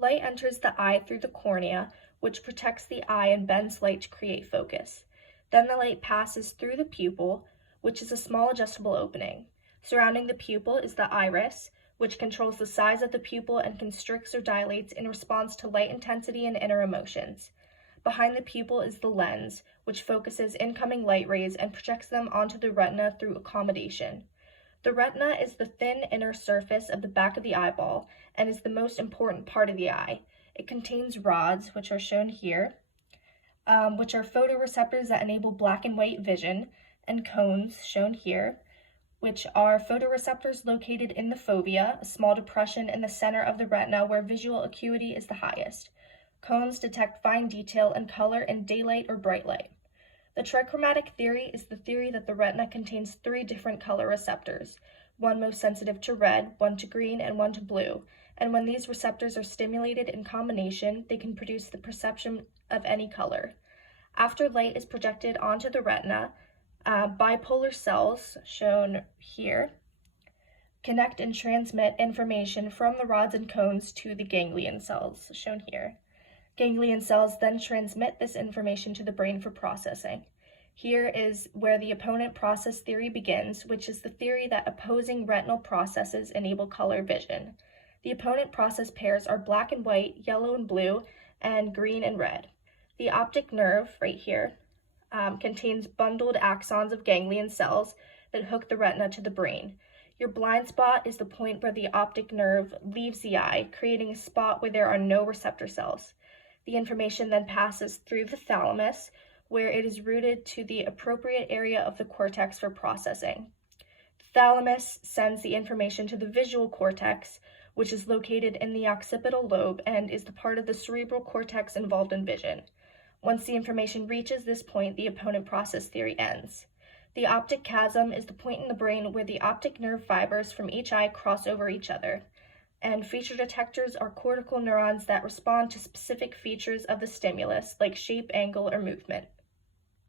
Light enters the eye through the cornea, which protects the eye and bends light to create focus. Then the light passes through the pupil, which is a small adjustable opening. Surrounding the pupil is the iris, which controls the size of the pupil and constricts or dilates in response to light intensity and inner emotions. Behind the pupil is the lens, which focuses incoming light rays and projects them onto the retina through accommodation. The retina is the thin inner surface of the back of the eyeball and is the most important part of the eye. It contains rods, which are shown here, which are photoreceptors that enable black and white vision, and cones, shown here, which are photoreceptors located in the fovea, a small depression in the center of the retina where visual acuity is the highest. Cones detect fine detail and color in daylight or bright light. The trichromatic theory is the theory that the retina contains 3 different color receptors, one most sensitive to red, one to green, and one to blue, and when these receptors are stimulated in combination, they can produce the perception of any color. After light is projected onto the retina, bipolar cells, shown here, connect and transmit information from the rods and cones to the ganglion cells, shown here. Ganglion cells then transmit this information to the brain for processing. Here is where the opponent process theory begins, which is the theory that opposing retinal processes enable color vision. The opponent process pairs are black and white, yellow and blue, and green and red. The optic nerve, right here, contains bundled axons of ganglion cells that hook the retina to the brain. Your blind spot is the point where the optic nerve leaves the eye, creating a spot where there are no receptor cells. The information then passes through the thalamus, where it is routed to the appropriate area of the cortex for processing. The thalamus sends the information to the visual cortex, which is located in the occipital lobe and is the part of the cerebral cortex involved in vision. Once the information reaches this point, the opponent process theory ends. The optic chiasm is the point in the brain where the optic nerve fibers from each eye cross over each other. And feature detectors are cortical neurons that respond to specific features of the stimulus, like shape, angle, or movement.